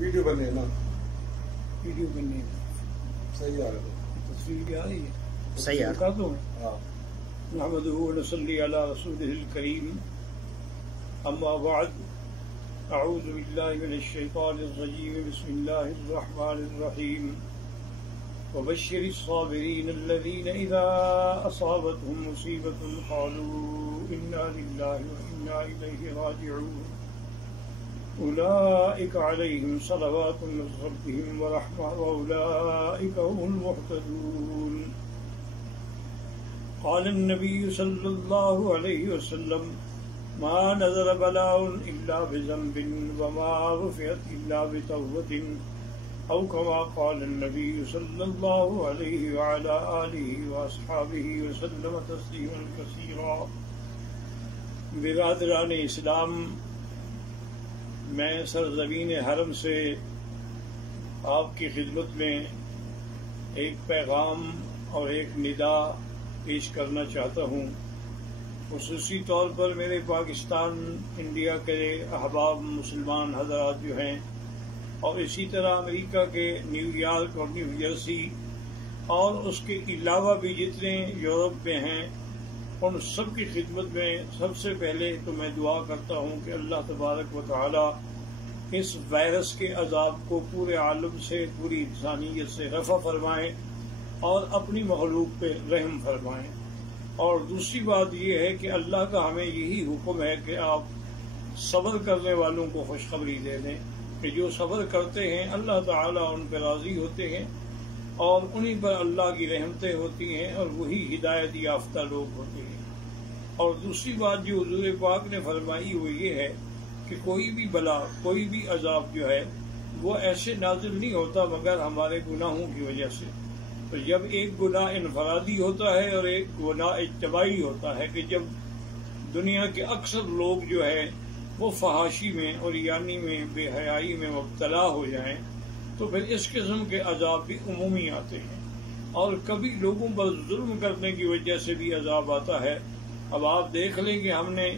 Video بننے نا video بننے صحیح آ رہا ہے، تصویر بھی آ رہی ہے، صحیح آ رہا ہے۔ کر دوں ہاں نحمدہ ونصلی علی رسولہ الکریم، اما بعد، اعوذ باللہ من الشیطان الرجیم، بسم اللہ الرحمن الرحیم، وبشر الصابرین الذین اذا اصابتهم مصیبۃ قالوا انا للہ وانا الیہ راجعون أولئك عليهم صلوات من ربهم ورحمة وأولئك هم المهتدون. قال النبي صلى الله عليه وسلم ما نزل بلاء إلا بذنب وما رفعت إلا بتوبة، أو كما قال النبي صلى الله عليه وعلى آله وأصحابه وسلم تسليما كثيرا. برادران اسلام، میں سرزمین حرم سے آپ کی خدمت میں ایک پیغام اور ایک ندا پیش کرنا چاہتا ہوں، خصوصی طور پر میرے پاکستان انڈیا کے احباب مسلمان حضرات جو ہیں، اور اسی طرح امریکہ کے نیو یارک اور نیو جرسی اور اس کے علاوہ بھی جتنے یورپ میں ہیں، ان سب کی خدمت میں سب سے پہلے تو میں دعا کرتا ہوں کہ اللہ تبارک و تعالی اس وائرس کے عذاب کو پورے عالم سے، پوری انسانیت سے رفع فرمائیں اور اپنی مخلوق پہ رحم فرمائیں. اور دوسری بات یہ ہے کہ اللہ کا ہمیں یہی حکم ہے کہ آپ صبر کرنے والوں کو خوشخبری دے دیں کہ جو صبر کرتے ہیں اللہ تعالیٰ ان پہ راضی ہوتے ہیں اور انہی پر اللہ کی رحمتیں ہوتی ہیں اور وہی ہدایت یافتہ لوگ ہوتے ہیں. اور دوسری بات جو حضور پاک نے فرمائی وہ یہ ہے کہ کوئی بھی بلا، کوئی بھی عذاب جو ہے وہ ایسے نازل نہیں ہوتا مگر ہمارے گناہوں کی وجہ سے. تو جب ایک گناہ انفرادی ہوتا ہے اور ایک گناہ اجتماعی ہوتا ہے کہ جب دنیا کے اکثر لوگ جو ہے وہ فحاشی میں اور یعنی میں بے حیائی میں مبتلا ہو جائیں، تو پھر اس قسم کے عذاب بھی عمومی آتے ہیں. اور کبھی لوگوں پر ظلم کرنے کی وجہ سے بھی عذاب آتا ہے. اب آپ دیکھ لیں کہ ہم نے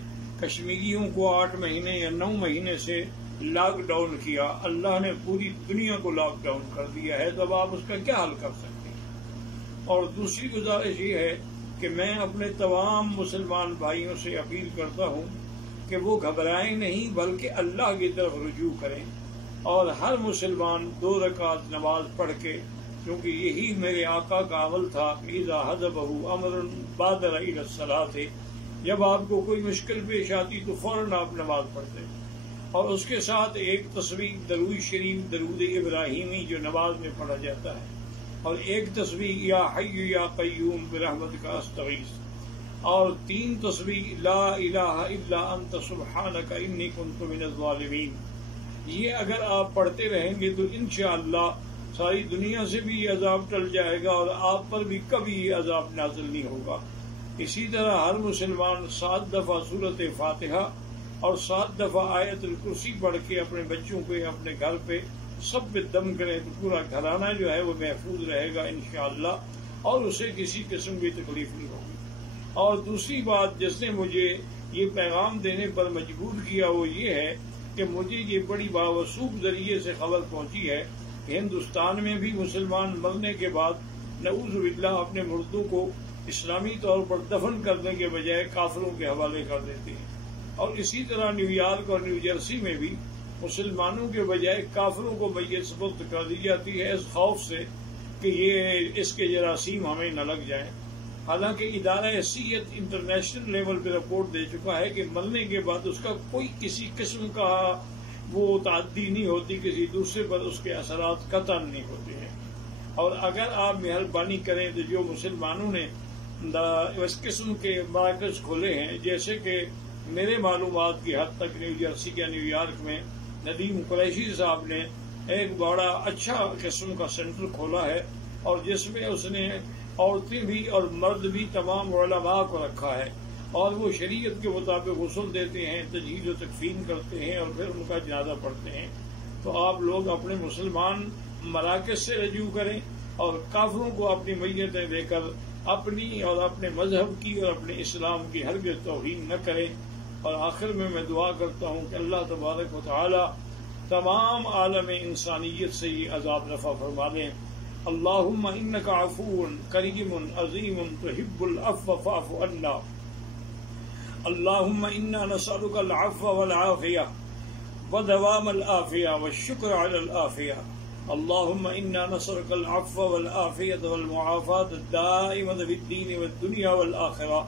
کشمیریوں کو 8 مہینے یا 9 مہینے سے لاک ڈاؤن کیا، اللہ نے پوری دنیا کو لاک ڈاؤن کر دیا ہے، تو اب آپ اس کا کیا حل کر سکتے ہیں؟ اور دوسری گزارش یہ ہے کہ میں اپنے تمام مسلمان بھائیوں سے اپیل کرتا ہوں کہ وہ گھبرائیں نہیں بلکہ اللہ کی طرف رجوع کریں، اور ہر مسلمان 2 رکعت نماز پڑھ کے، کیونکہ یہی میرے آقا کا عمل تھا کہ اذا حضبہ امر بادر الی الصلاۃ، جب آپ کو کوئی مشکل پیش آتی تو فوراً آپ نماز پڑھتے، اور اس کے ساتھ ایک تسبیح درود شریف، درود ابراہیمی جو نماز میں پڑھا جاتا ہے، اور ایک تسبیح یا حی یا قیوم برحمتک استغیث، اور 3 تسبیح لا الہ الا انت سبحانک انی کنت من الظالمین. یہ اگر آپ پڑھتے رہیں گے تو انشاءاللہ ساری دنیا سے بھی یہ عذاب ٹل جائے گا اور آپ پر بھی کبھی یہ عذاب نازل نہیں ہوگا. اسی طرح ہر مسلمان 7 دفعہ سورۃ فاتحہ اور 7 دفعہ آیت الکرسی پڑھ کے اپنے بچوں پہ، اپنے گھر پہ سب پہ دم کرے تو پورا گھرانہ جو ہے وہ محفوظ رہے گا انشاءاللہ، اور اسے کسی قسم کی تکلیف نہیں ہوگی. اور دوسری بات جس نے مجھے یہ پیغام دینے پر مجبور کیا وہ یہ ہے کہ مجھے یہ بڑی باوثوق ذریعے سے خبر پہنچی ہے کہ ہندوستان میں بھی مسلمان مرنے کے بعد نعوذ باللہ اپنے مردوں کو اسلامی طور پر دفن کرنے کے بجائے کافروں کے حوالے کر دیتے ہیں. اور اسی طرح نیو یارک اور نیو جرسی میں بھی مسلمانوں کے بجائے کافروں کو میت سپرد کر دی جاتی ہے اس خوف سے کہ یہ اس کے جراثیم ہمیں نہ لگ جائیں. حالانکہ ادارہ صحت انٹرنیشنل لیول پہ رپورٹ دے چکا ہے کہ مرنے کے بعد اس کا کوئی کسی قسم کا وہ تعدی نہیں ہوتی، کسی دوسرے پر اس کے اثرات قطعاً نہیں ہوتے ہیں. اور اگر آپ مہربانی کریں تو جو مسلمانوں نے اس قسم کے مراکز کھولے ہیں، جیسے کہ میرے معلومات کی حد تک نیو جرسی یا نیو یارک میں ندیم قریشی صاحب نے ایک بڑا اچھا قسم کا سینٹر کھولا ہے، اور جس میں اس نے عورتیں بھی اور مرد بھی تمام علماء کو رکھا ہے، اور وہ شریعت کے مطابق غسل دیتے ہیں، تجہیز و تکفین کرتے ہیں اور پھر ان کا جنازہ پڑھتے ہیں. تو آپ لوگ اپنے مسلمان مراکز سے رجوع کریں اور کافروں کو اپنی میتیں دے کر اپنی اور اپنے مذہب کی اور اپنے اسلام کی ہرگز توہین نہ کریں. اور آخر میں دعا کرتا ہوں کہ اللہ تبارک و تعالی تمام عالم انسانیت سے یہ عذاب رفع فرما دیں. اللہم انک عفو کریم عظیم تحب العفو فاعف عنا. اللہم انا نسألک العفو والعافیہ ودوام العافیہ والشکر علی العافیہ. اللہم انا نسألک العفو والعافیہ والمعافاة الدائمة فی الدین والدنیا والآخرہ.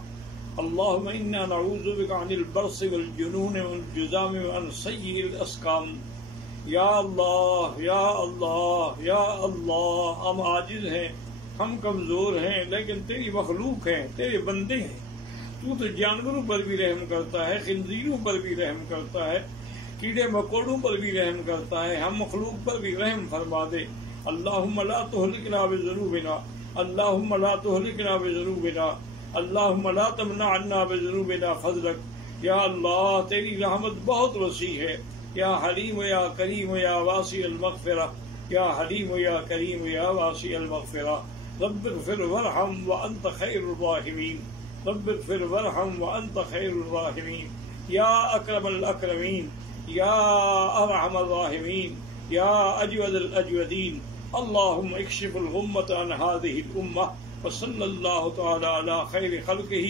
اللہم انا نعوذ بک عن البرص والجنون والجذام وعن سیء الاسقام. یا اللہ یا اللہ یا اللہ، ہم عاجز ہیں، ہم کمزور ہیں، لیکن تیری مخلوق ہیں، تیرے بندے ہیں. تو جانوروں پر بھی رحم کرتا ہے، خنزیروں پر بھی رحم کرتا ہے، کیڑے مکوڑوں پر بھی رحم کرتا ہے، ہم مخلوق پر بھی رحم فرما دے. اللہم لا تہلکنا بذنوبنا، اللہم لا تہلکنا بذنوبنا، اللہم لا تمنع عنا بذنوبنا فضلک. یا اللہ تیری رحمت بہت وسیع ہے. یا حلیم یا کریم یا واسع المغفرہ، یا حلیم یا کریم یا واسع المغفرہ. رب اغفر وارحم وانت خیر الراحمین، رب اغفر وارحم وانت خیر الراحمین. یا اکرم الاکرمین، یا ارحم الراحمین، یا اجود الاجودین. اللہم اکشف الغمۃ عن هذه الامہ وصلی اللہ تعالی علی خیر خلقہ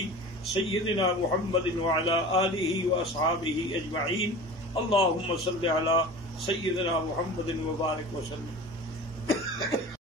سیدنا محمد وعلی آلہ واصحابہ اجمعین. اللہم صلی علی سیدنا محمد وبارک وسلم.